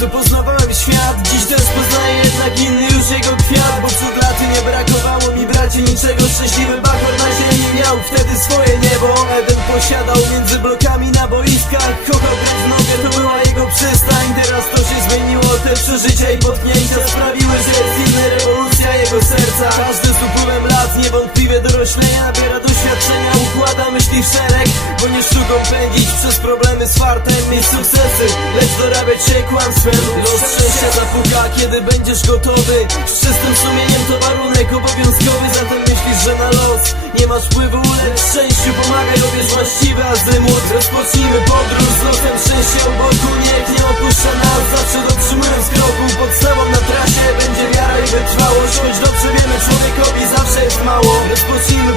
co poznawałem świat. Dziś też poznaję jednak inny już jego kwiat Bo przed laty nie brakowało mi braci niczego. Szczęśliwy bakor na ziemi miał wtedy swoje niebo. Eden posiadał między blokami na boiskach. Kochał grać w nogę, to była jego przystań. Teraz to się zmieniło, te przeżycia i potknięcia Sprawiły, że jest inna rewolucja jego serca. Każdy z upływem lat niewątpliwie dorośleje Nabiera doświadczenia, układa myśli w szereg Bo nie sztuką pędzić przez problemy z fartem Mieć sukcesy, lecz dorabiać się kłamstwem. Los szczęścia zapuka, kiedy będziesz gotowy. Z czystym sumieniem to warunek obowiązkowy Zatem myślisz, że na los nie masz wpływu. Lecz szczęściu pomagaj, obierz właściwy azymut Rozpocznijmy podróż z losem szczęścia u Niech nie opuszcza nas, zawsze dotrzymując kroku. Podstawą na trasie będzie wiara i wytrwałość Choć dobrze wiemy, człowiekowi zawsze jest mało. Rozpocznijmy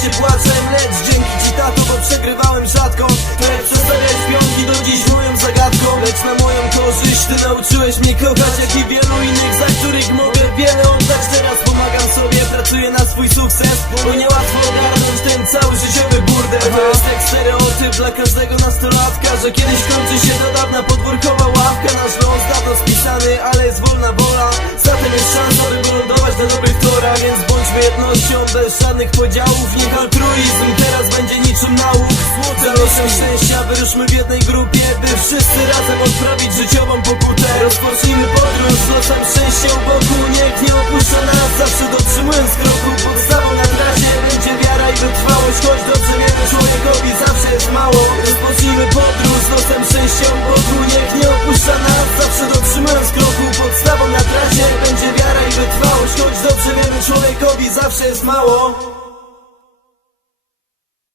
się płaczem Lecz dzięki ci tato, bo przegrywałem rzadko. Jak przestawiać pionki do dziś moją zagadką. Lecz na moją korzyść ty nauczyłeś mnie kochać Jak i wielu innych, za których mogę wiele oddać. Teraz pomagam sobie, pracuję na swój sukces Bo niełatwo ogarnąć ten cały życiowy burdel. To jest jak stereotyp dla każdego nastolatka Że kiedyś kończy się do dawna Nasz rozpisany, ale jest wolna wola. Zatem jest szansa, by wylądować na dobrych torach Więc bądźmy jednością bez żadnych podziałów. Niech altruizm teraz będzie niczym nauk. Złote losem szczęścia, wyruszmy w jednej grupie By wszyscy razem odprawić życiową pokutę. Rozpocznijmy podróż z losem szczęścia u boku. Niech nie opuszcza nas, zawsze dotrzymując kroku. Podstawą na trasie będzie wiara i wytrwałość. Choć dobrze wiemy, człowiekowi zawsze jest mało. Rozpocznijmy podróż z losem szczęścia boku. zawsze jest mało.